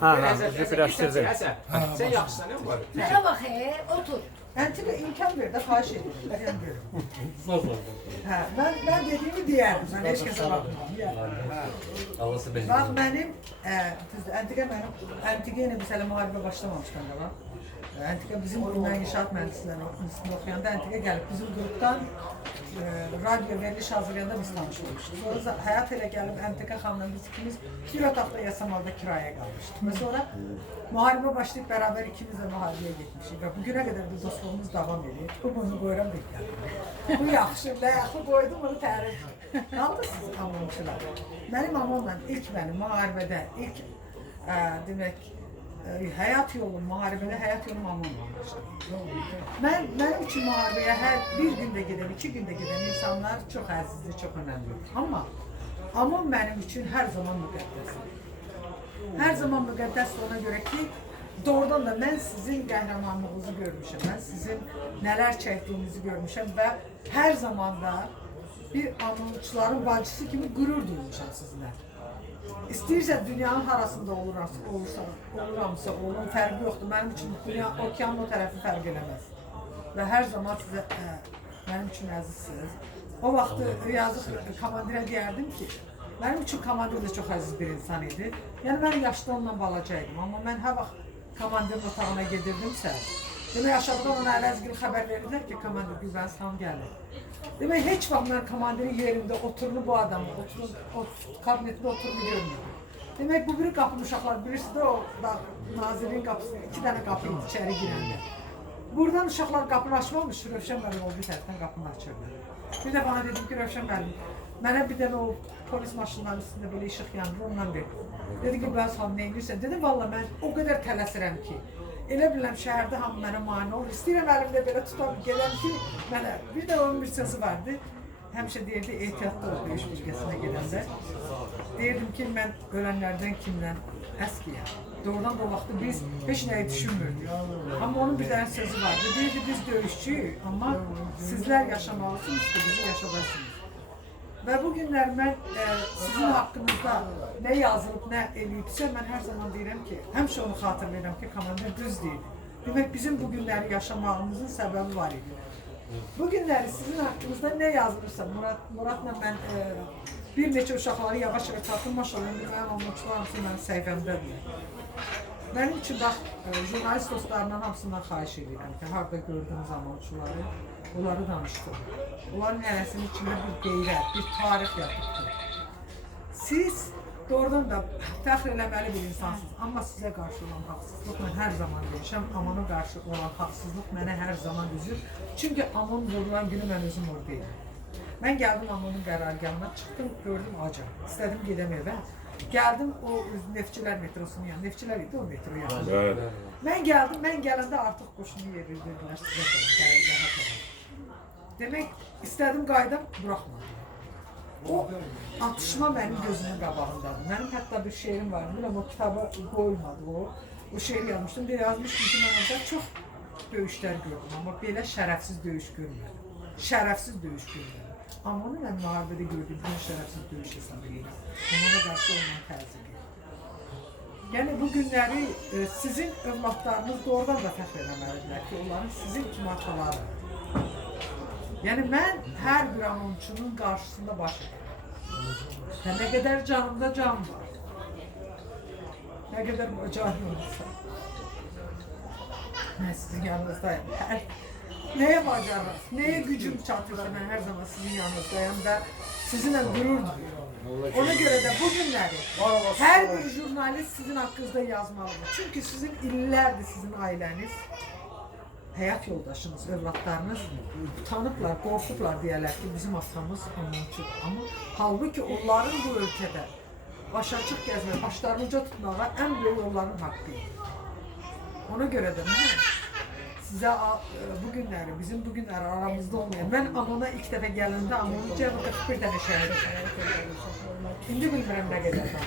Ha, ha, Sen- Sen yaxşısan ya bu arada. Mənə bax, e, otur. Əntiqə imkan ver. Zor zor. Hə, mən mən dediyimi deyərəm. Mən heç kəsə baxmıram. Ya. Allah'sı benim. Bax mənim ə, düzdür, Əntiqə mənim Əntiqə ilə məsələ müharibə başlamamışdan qabaq. ə, Əntiqə bizim qrupdan inşaat mühəndisləri institutunda oxuyanda Əntiqə gəlib bizim qrupdan ə, radio veriliş hazırlayanda biz tanış olmuşduq. Sonra da həyat elə gəlib Əntiqə xanımla biz ikimiz bir otaqda Yasamalda kirayəyə qalmışdıq. Və sonra müharibə başlayıb bərabər ikimiz də müharibəyə getmişik və bu günə qədər də dostluğumuz davam edir. Bu bunu qoyuram bir Bu yaxşı, ləyəxi qoydum onu tərif. Qaldı siz amonçular. Mənim amonla ilk mənim müharibədə ilk ə, demək ə, həyat yolum, müharibədə həyat yolum amonla başladı. Mən mənim üçün müharibəyə hər bir gündə gedən, iki gündə gedən insanlar çox əzizdir, çox önəmlidir. Amma amon mənim üçün hər zaman müqəddəsdir. Hər zaman müqəddəsdir ona görə ki, doğrudan da mən sizin qəhrəmanlığınızı görmüşəm, mən sizin nələr çəkdiyinizi görmüşəm və hər zaman da bir amonçuların bacısı kimi qürur duymuşam sizinlə. İstəyirsə dünyanın harasında olursa, olursa, oluramsa olun, fərqi yoxdur. Mənim üçün dünya okeanın o tərəfi fərq eləməz. Və hər zaman sizə ə, mənim üçün əzizsiniz. O vaxt yazıq komandirə deyərdim ki, mənim üçün komandir də çox əziz bir insan idi. Yəni mən yaşda ondan balaca idim, amma mən hər vaxt komandirin otağına gedirdimsə, demək aşağıdan ona əvəzgil xəbər verirdilər ki, komandir Gülbəniz xanım gəlir. Demək heç vaxt mən komandirin yerində oturunu bu adamı, oturun, o kabinetində oturunu görmüyorum. Demək bu biri qapının uşaqlar bilirsiniz də o da nazirin qapısında iki dənə qapı içəri girəndə. Buradan uşaqlar qapını açmamış, Rövşən müəllim o bir tərəfdən qapını açırdı. Bir də bana dedim ki, Rövşən müəllim, mənə bir dənə o polis maşınlarının üstündə belə işıq yanır, ondan ver. Dedi ki, ben xanım nə edirsən? Dedim, valla mən o qədər tələsirəm ki, elə bilirəm şəhərdə hamı mənə mane olur. İstəyirəm əlimdə belə tutam, gələm ki, mənə bir də onun bir səsi vardı. Həmişə deyirdi, ehtiyatlı ol döyüş bölgəsinə gedəndə. Deyirdim ki, mən ölənlərdən kimdən əskiyəm. Doğrudan da o vaxtı biz heç nəyi düşünmürdük. Amma onun bir dənə sözü vardı. Deyirdi, biz döyüşçüyük, amma sizlər yaşamalısınız ki, bizi yaşadasınız. Və bu günlər mən e, sizin haqqınızda nə yazılıb, nə eləyibsə, mən hər zaman deyirəm ki, həmişə onu xatırlayıram ki, komandir düz deyir. Demək bizim bu günləri yaşamağımızın səbəbi var idi. Bu sizin haqqınızda nə yazılırsa, Murat Muratla mən e, bir neçə uşaqları yavaş-yavaş tapdım, maşallah mənim anlatçılar hamısı mənim səhifəmdədir. Mənim üçün bax, e, jurnalist dostlarımdan hamısından xahiş edirəm ki, harda gördüyüm zamançıları, onları danışdım. Onların nərəsinin içində bir qeyrət, bir tarix yatıbdır. Siz doğrudan da fəxr eləməli bir insansınız. Amma sizə qarşı olan haqsızlıq mən hər zaman demişəm, amana qarşı olan haqsızlıq mənə hər zaman üzür. Çünki aman vurulan günü mən özüm oradaydım. Mən gəldim amanın qərargahına, çıxdım, gördüm acam. İstədim gedəm evə. Gəldim o Neftçilər metrosunun yanına. Neftçilər idi o metro yanında. Evet. Mən gəldim, mən gələndə artıq qoşunu yerirdilər sizə qədər, qərargaha qədər. Demək, istədim qayıdım, buraxmadılar. O atışma mənim gözümün qabağındadır. Mənim hətta bir şeirim var, bilməm o kitaba qoymadı o. O şeir yazmışdım, bir yazmışdım ki, mən orada çox döyüşlər gördüm, amma belə şərəfsiz döyüş görmədim. Şərəfsiz döyüş görmədim. Amma onu mən müharibədə gördüyüm ən şərəfsiz döyüş hesab edirəm. Ona qarşı olan təzyiq. Yəni bu günləri e, sizin övladlarınız doğrudan da fəxr ki, onların sizin kimi ataları. Yəni mən hər bir anonçunun qarşısında baş. Və nə qədər canımda can var. Nə qədər bu can varsa. Mən sizin yanınızdayım. Hər, nəyə bacarırız, nəyə gücüm çatırsa mən hər zaman sizin yanınızdayım və sizinlə qürur duyuyorum. Ona görə də bu günləri hər bir jurnalist sizin haqqınızda yazmalıdır. Çünki sizin illərdir sizin ailəniz, həyat yoldaşınız, övladlarınız utanıblar, qorxublar deyərlər ki, bizim atamız onuncudur. Amma halbuki onların bu ölkədə baş açıq gəzmək, başlarını uca tutmağa ən böyük onların idi. Ona görə də mən sizə a- e, bu günləri, bizim bu günləri aramızda olmayan, mən Amona ilk dəfə gələndə Amonun cəmi 41 dənə şəhid İndi bilmirəm nə qədər qədər.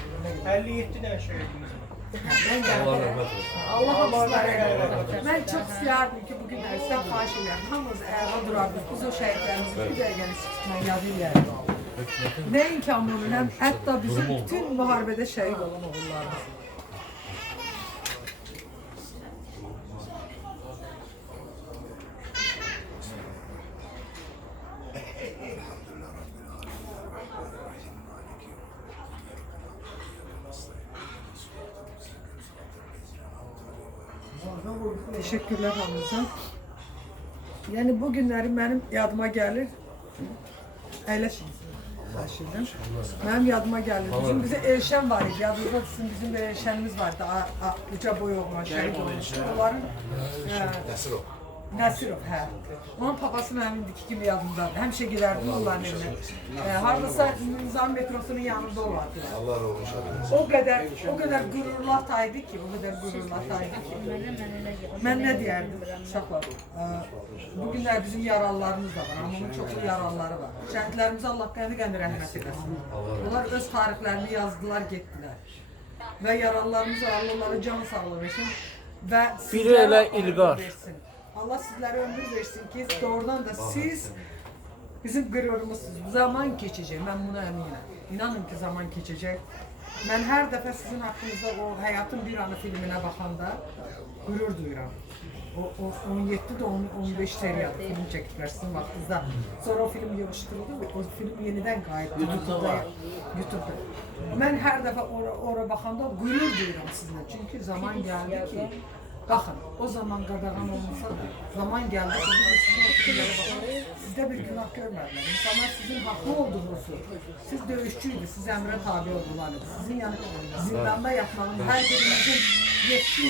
57 dənə şəhidimiz var. Mən Allah gəldim. rahmet eylesin. Allah eylesin. Mən çox istəyərdim ki, bugün sizdən xahiş edirəm. Hamınız ayağa durardınız. Biz o şəhidlərimizi bir dəqiqəli sükutla yad eləyərdik. Nəinki Amonun, həm hətta bizim bütün müharibədə şəhid olan oğullarımız. Teşekkürler hamınıza. Yani bu günlerim benim yadıma gelir. Xahiş edirəm. Mənim yadıma gəlir. Bizim bizə Elşən var idi. Yadınızda sizin bizim bir Elşənimiz vardı. A, a, uca boy şəhid olmuşdu. Onların Nəsir o. Nəsirov, hə. Onun papası mənim indiki kimi yadımdadır. Həmişə gedərdim onların evinə. E, hardasa Nizam metrosunun yanında olardı. Allah şad etsin. O qədər, o qədər qürurlu ataydı ki, o qədər qürurlu ataydı ki. Mən nə deyərdim uşaqlar? ə, Bu günlər bizim yaralılarımız da var, amma onun çoxlu yaralıları var. Şəhidlərimizə Allah qəni-qəni rəhmət eləsin. Onlar öz tarixlərini yazdılar, getdilər. Və yaralılarımıza Allah onlara can sağlığı versin və Biri elə İlqar. versin. Allah sizlərə ömür versin ki, doğrudan da siz bizim qürurumuzsunuz. Zaman keçəcək, mən buna əminəm. İnanın ki, zaman keçəcək. Mən hər dəfə sizin haqqınızda o Həyatın Bir Anı filminə baxanda qürur duyuram. O, o 17 də 15 seriyalı film çəkiblər sizin vaxtınızda. Sonra o film yığışdırıldı və o film yenidən qayıtdı. YouTube'da var. YouTube'da. Mən hər dəfə ora, ora baxanda qürur duyuram sizinlə. Çünki zaman gəldi ki, baxın, o zaman qadağan olmasa da, zaman gəldi ki, bu sizin sizdə bir günah görmədilər. İnsanlar sizin haqlı olduğunuzu, siz döyüşçüydü, siz əmrə tabi oldular. Sizin yəni zindanda yatmağın hər birinizin 7 il